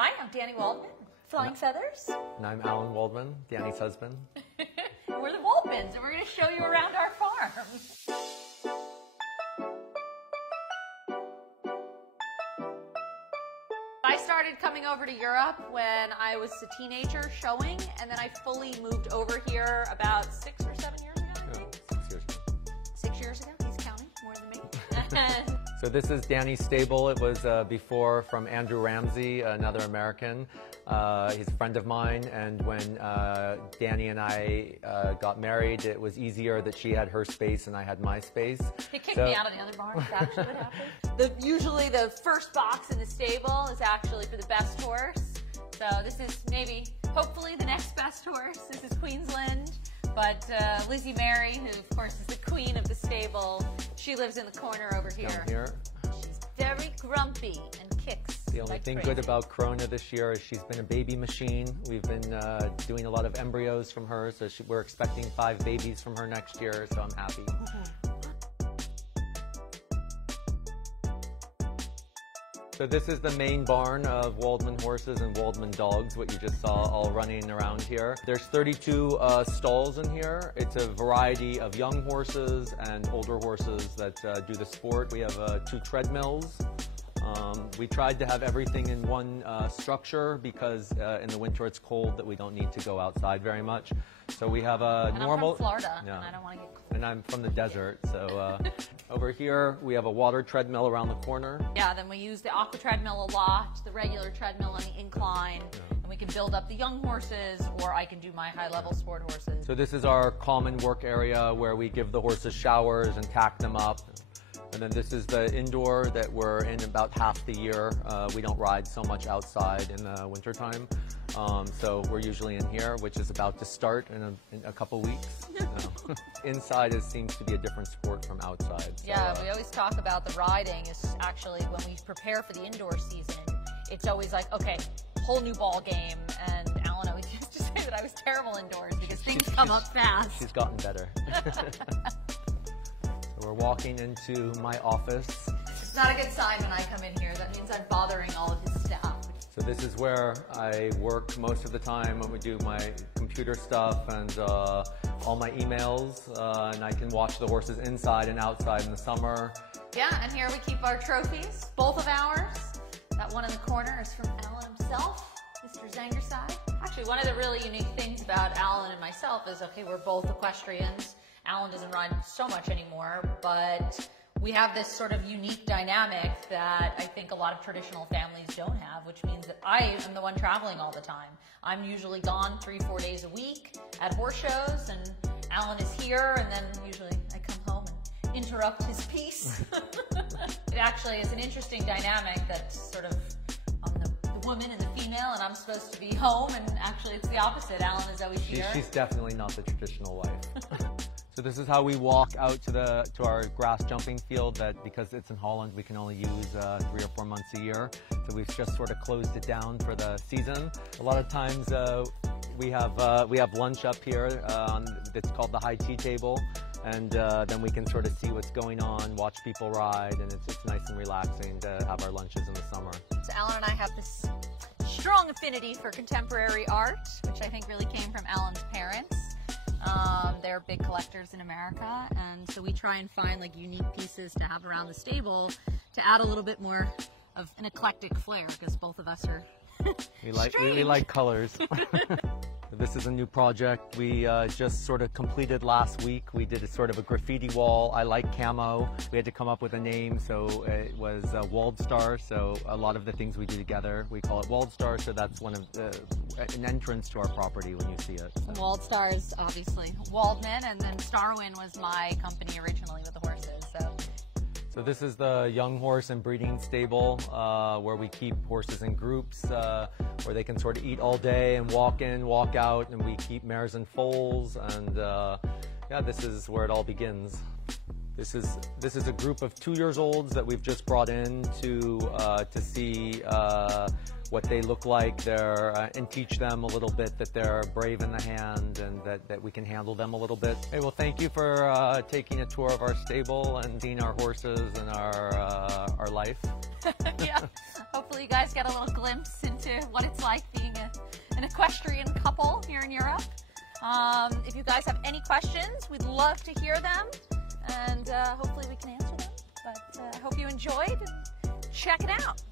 Hi, I'm Danny Waldman, Flying Feathers. And I'm Alan Waldman, Danny's husband. We're the Waldmans, and we're going to show you around our farm. I started coming over to Europe when I was a teenager showing, and then I fully moved over here about 6 or 7 years ago, I think. 6 years ago. 6 years ago? He's counting more than me. So this is Danny's stable. It was before from Andrew Ramsey, another American. He's a friend of mine, and when Danny and I got married, it was easier that she had her space and I had my space. He kicked me out of the other barn. That's actually what happened. Usually the first box in the stable is actually for the best horse. So this is maybe, hopefully, the next best horse. This is Queensland. But Lizzie Mary, who of course is the queen of the stable, she lives in the corner over here. Down here. She's very grumpy and kicks. The only thing good about Corona this year is she's been a baby machine. We've been doing a lot of embryos from her, so we're expecting 5 babies from her next year, so I'm happy. So this is the main barn of Waldman horses and Waldman dogs, what you just saw all running around here. There's 32 stalls in here. It's a variety of young horses and older horses that do the sport. We have 2 treadmills. We tried to have everything in one structure because in the winter it's cold that we don't need to go outside very much. So we have a normal... I'm from Florida, and I don't want to get cold. And I'm from the desert, so over here we have a water treadmill around the corner. Yeah, then we use the aqua treadmill a lot, the regular treadmill on the incline, and we can build up the young horses, or I can do my high-level sport horses. So this is our common work area where we give the horses showers and tack them up. And then this is the indoor that we're in about half the year. We don't ride so much outside in the wintertime. So we're usually in here, which is about to start in a couple weeks. Inside seems to be a different sport from outside. So, yeah, we always talk about the riding is actually when we prepare for the indoor season, it's always like, okay, whole new ball game. And Alan always used to say that I was terrible indoors because things come up fast. She's gotten better. We're walking into my office. It's not a good sign when I come in here. That means I'm bothering all of his staff. So this is where I work most of the time when we do my computer stuff and all my emails. And I can watch the horses inside and outside in the summer. Yeah, and here we keep our trophies, both of ours. That one in the corner is from Alan himself, Mr. Zangerside. Actually, one of the really unique things about Alan and myself is, okay, we're both equestrians. Alan doesn't ride so much anymore, but we have this sort of unique dynamic that I think a lot of traditional families don't have, which means that I am the one traveling all the time. I'm usually gone 3-4 days a week at horse shows, and Alan is here, and then usually I come home and interrupt his piece. It actually is an interesting dynamic that's sort of the woman and the female, and I'm supposed to be home, and actually it's the opposite. Alan is always here. She's definitely not the traditional wife. So this is how we walk out to our grass jumping field that, because it's in Holland, we can only use 3 or 4 months a year. So we've just sort of closed it down for the season. A lot of times we have lunch up here that's called the high tea table. And then we can sort of see what's going on, watch people ride, and it's nice and relaxing to have our lunches in the summer. So Alan and I have this strong affinity for contemporary art, which I think really came from Alan's parents. They're big collectors in America, and so we try and find like unique pieces to have around the stable to add a little bit more of an eclectic flair, because both of us are we like colors. This is a new project we just sort of completed last week. We did a sort of a graffiti wall. I like camo. We had to come up with a name, so it was Waldstar. So a lot of the things we do together, we call it Waldstar. So that's one of an entrance to our property when you see it. So. Waldstar is obviously Waldman, and then Starwin was my company originally with the horses. So this is the young horse and breeding stable where we keep horses in groups where they can sort of eat all day and walk in, walk out, and we keep mares and foals, and yeah, this is where it all begins. This is a group of 2-year-olds that we've just brought in to see what they look like there and teach them a little bit that they're brave in the hand and that we can handle them a little bit. Hey, well, thank you for taking a tour of our stable and seeing our horses and our life. Yeah. Hopefully you guys get a little glimpse into what it's like being an equestrian couple here in Europe. If you guys have any questions, we'd love to hear them, and hopefully we can answer them. But I hope you enjoyed, and check it out.